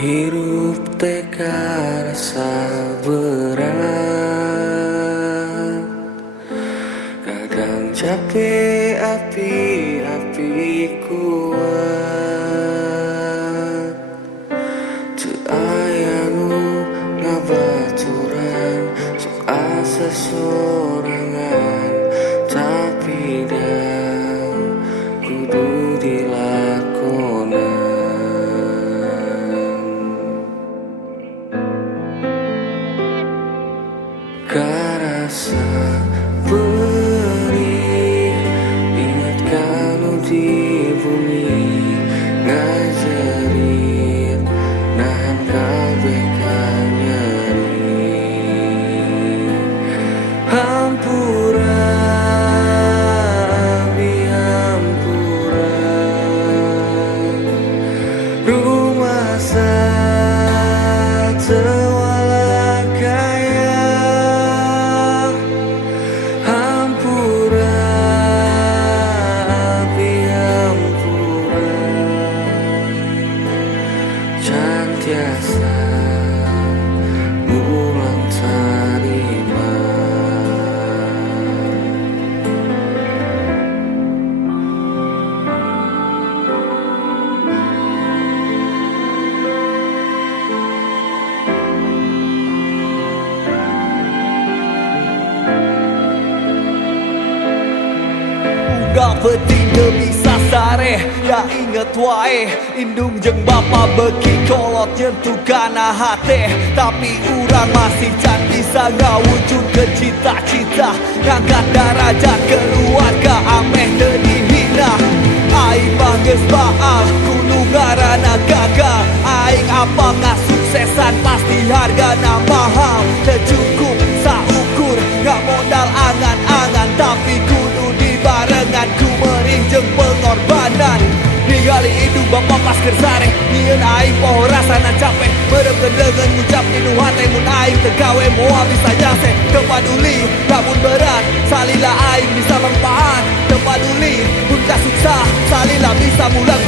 Hirup teka rasa berat, kadang capek api kuat. Teu aya nu ngabaturan sok asa sorangan, tapi dah kudu dilakonan. Karasa perih, ingatkan nu di bumi ngajarin nahan kabeh ka nyeri. Hampura abi hampura, rumah tewala kaya. Cantiasa mulang tarima. Gak penting demi sasare, ya inget wae indung jeung bapa beki kolot nyentuh kana hate. Tapi urang masih can bisa ngawujud ke cita-cita, ngangkat derajat keluarga ameh teu dihina. Aing mah geus baal kudu ngaranna gagal. Aing apa kasuksesan pasti hargana mahal. Teu cukup saukur gak modal angan-angan, tapi kudu dibarengan ku merih jeung pengorbanan. Ningali indung bapa pas kersare, nyieun aing poho rasana capek. Mereukeun leungeun ngucap dinu hate, mun aing teu gawe moal bisa nyase. Teu paduli lamun berat, salila aing bisa manfaat. Teu paduli mun kasuksa, salila bisa mulang